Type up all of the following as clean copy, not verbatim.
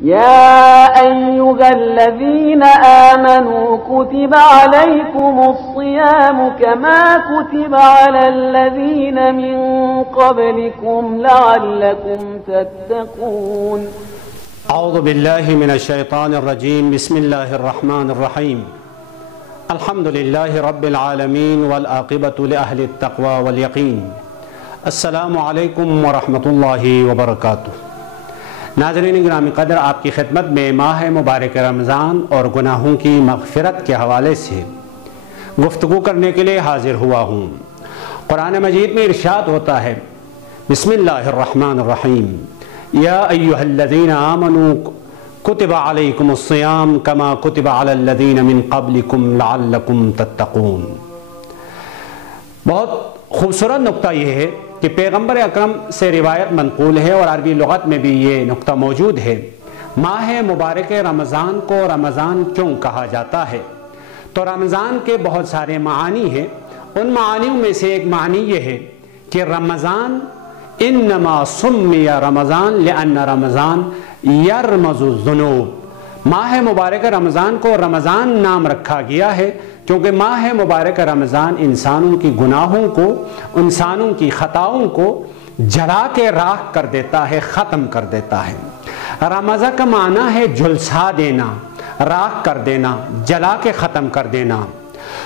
يا أيها الذين آمنوا كتب عليكم الصيام كما كتب على الذين من قبلكم لعلكم تتقون. أعوذ بالله من الشيطان الرجيم. بسم الله الرحمن الرحيم. الحمد لله رب العالمين والعاقبة لأهل التقوى واليقين. السلام علیکم ورحمۃ اللہ وبرکاتہ. ناظرین گرامی قدر، آپ کی خدمت میں ماہ مبارک رمضان اور گناہوں کی مغفرت کے حوالے سے گفتگو کرنے کے لیے حاضر ہوا ہوں. قرآن مجید میں ارشاد ہوتا ہے، بسم اللہ الرحمن الرحیم، یا ایہا الذین آمنوا کتب علیکم الصیام کما کتب علی الذین من قبلکم لعلکم تتقون. بہت خوبصورت نقطہ یہ ہے کہ پیغمبر اکرم سے روایت منقول ہے اور عربی لغت میں بھی یہ نقطہ موجود ہے. ماہ مبارک رمضان کو رمضان کیوں کہا جاتا ہے؟ تو رمضان کے بہت سارے معانی ہیں. ان معانیوں میں سے ایک معنی یہ ہے کہ رمضان انما سمی رمضان لأن رمضان یرمز الذنوب. ماہ مبارک رمضان کو رمضان نام رکھا گیا ہے کیونکہ ماہ مبارک رمضان انسانوں کی گناہوں کو، انسانوں کی خطاؤں کو جلا کے راکھ کر دیتا ہے، ختم کر دیتا ہے. رمضان کا معنی ہے جھلسا دینا، راکھ کر دینا، جلا کے ختم کر دینا.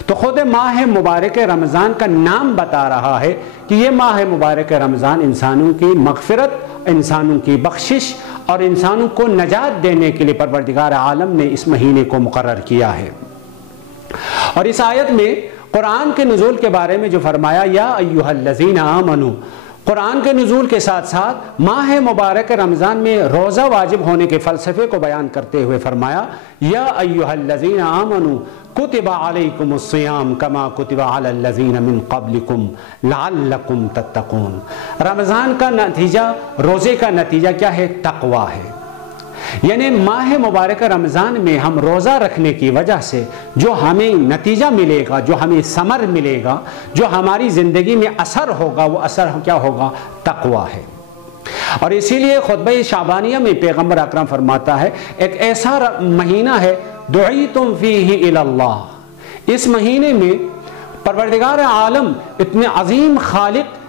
تو خود ماہ مبارک رمضان کا نام بتا رہا ہے کہ یہ ماہ مبارک رمضان انسانوں کی مغفرت، انسانوں کی بخشش اور انسانوں کو نجات دینے کے لیے پروردگار عالم نے اس مہینے کو مقرر کیا ہے. اور اس آیت میں قرآن کے نزول کے بارے میں جو فرمایا، یا ایہا الذین آمنوا، قرآن کے نزول کے ساتھ ساتھ ماہ مبارک رمضان میں روزہ واجب ہونے کے فلسفے کو بیان کرتے ہوئے فرمایا، یا ایہا الذین آمنوا کتب علیکم الصیام کما کتب علی الذین من قبلکم لعلکم تتقون. رمضان کا نتیجہ، روزے کا نتیجہ کیا ہے؟ تقوی ہے. یعنی ماہ مبارک رمضان میں ہم روزہ رکھنے کی وجہ سے جو ہمیں نتیجہ ملے گا، جو ہمیں ثمر ملے گا، جو ہماری زندگی میں اثر ہوگا، وہ اثر کیا ہوگا؟ تقوی ہے. اور اسی لیے خطبہ شعبانیہ میں پیغمبر اکرم فرماتا ہے، ایک ایسا مہینہ ہے دعیتم فیہ الی اللہ. اس مہینے میں پروردگار عالم اتنے عظیم خالق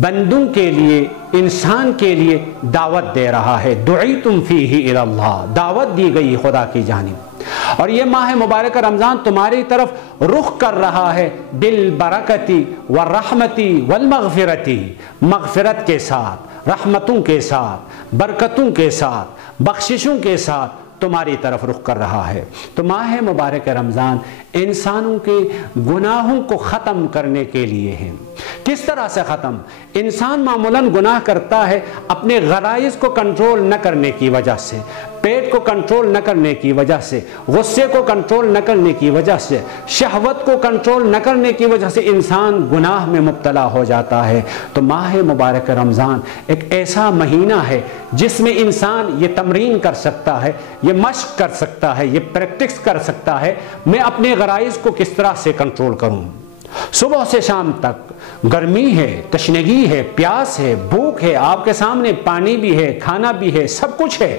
بندوں کے لیے، انسان کے لیے دعوت دے رہا ہے. دعیتم فیہ الی اللہ، دعوت دی گئی خدا کی جانب. اور یہ ماہ مبارک رمضان تمہاری طرف رخ کر رہا ہے بالبرکتی والرحمتی والمغفرتی، مغفرت کے ساتھ، رحمتوں کے ساتھ، برکتوں کے ساتھ، بخششوں کے ساتھ تمہاری طرف رخ کر رہا ہے. تو ماہ مبارک رمضان انسانوں کے گناہوں کو ختم کرنے کے لیے ہے. کس طرح سے ختم؟ انسان معمولاً گناہ کرتا ہے اپنے غرائز کو کنٹرول نہ کرنے کی وجہ سے، پیٹ کو کنٹرول نہ کرنے کی وجہ سے، غصے کو کنٹرول نہ کرنے کی وجہ سے، شہوت کو کنٹرول نہ کرنے کی وجہ سے انسان گناہ میں مبتلا ہو جاتا ہے. تو ماہ مبارک رمضان ایک ایسا مہینہ ہے جس میں انسان یہ تمرین کر سکتا ہے، یہ مشق کر سکتا ہے، یہ پریکٹس کر سکتا ہے، میں اپنے غرائز کو کس طرح سے کنٹرول کروں. صبح سے شام تک گرمی ہے، تشنگی ہے، پیاس ہے، بھوک ہے، آپ کے سامنے پانی بھی ہے، کھانا بھی ہے، سب کچھ ہے،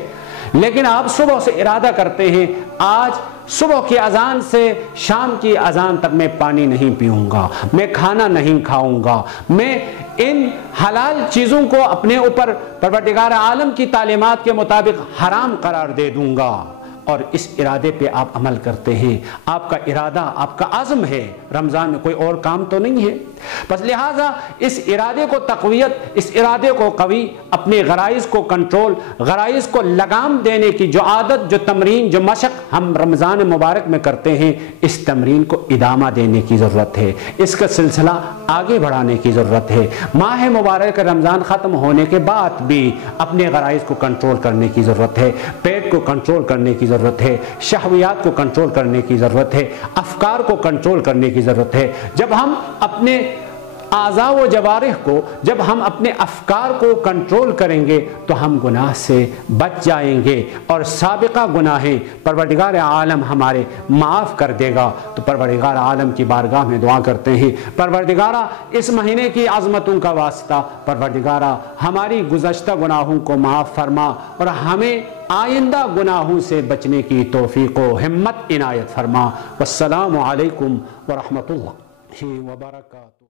لیکن آپ صبح سے ارادہ کرتے ہیں آج صبح کی اذان سے شام کی اذان تک میں پانی نہیں پیوں گا، میں کھانا نہیں کھاؤں گا، میں ان حلال چیزوں کو اپنے اوپر پروردگار عالم کی تعلیمات کے مطابق حرام قرار دے دوں گا. اور اس ارادے پہ آپ عمل کرتے ہیں. آپ کا ارادہ، آپ کا عزم ہے. رمضان میں کوئی اور کام تو نہیں ہے. بس لہٰذا اس ارادے کو تقویت، اس ارادے کو قوی، اپنے غرائز کو کنٹرول، غرائز کو لگام دینے کی جو عادت، جو تمرین، جو مشق ہم رمضان مبارک میں کرتے ہیں، اس تمرین کو ادامہ دینے کی ضرورت ہے. اس کا سلسلہ آگے بڑھانے کی ضرورت ہے. ماہ مبارک رمضان ختم ہونے کے بعد بھی اپنے غرائز کو کنٹرول کرنے کی ضرورت ہے، پیٹ کو کنٹرول کرنے کی ضرورت ہے، شہویات کو کنٹرول کرنے کی ضرورت ہے، افکار کو کنٹرول کرنے کی ضرورت ہے. جب ہم اپنے اعضاء و جوارح کو جب ہم اپنے افکار کو کنٹرول کریں گے تو ہم گناہ سے بچ جائیں گے اور سابقہ گناہیں پروردگار عالم ہمارے معاف کر دے گا۔ تو پروردگار عالم کی بارگاہ میں دعا کرتے ہیں، پروردگارہ اس مہینے کی عظمتوں کا واسطہ پروردگارہ ہماری گزشتہ گناہوں کو معاف فرما اور ہمیں آئندہ گناہوں سے بچنے کی توفیق و ہمت عنایت فرما۔ والسلام علیکم ورحمۃ اللہ وبرکاتہ۔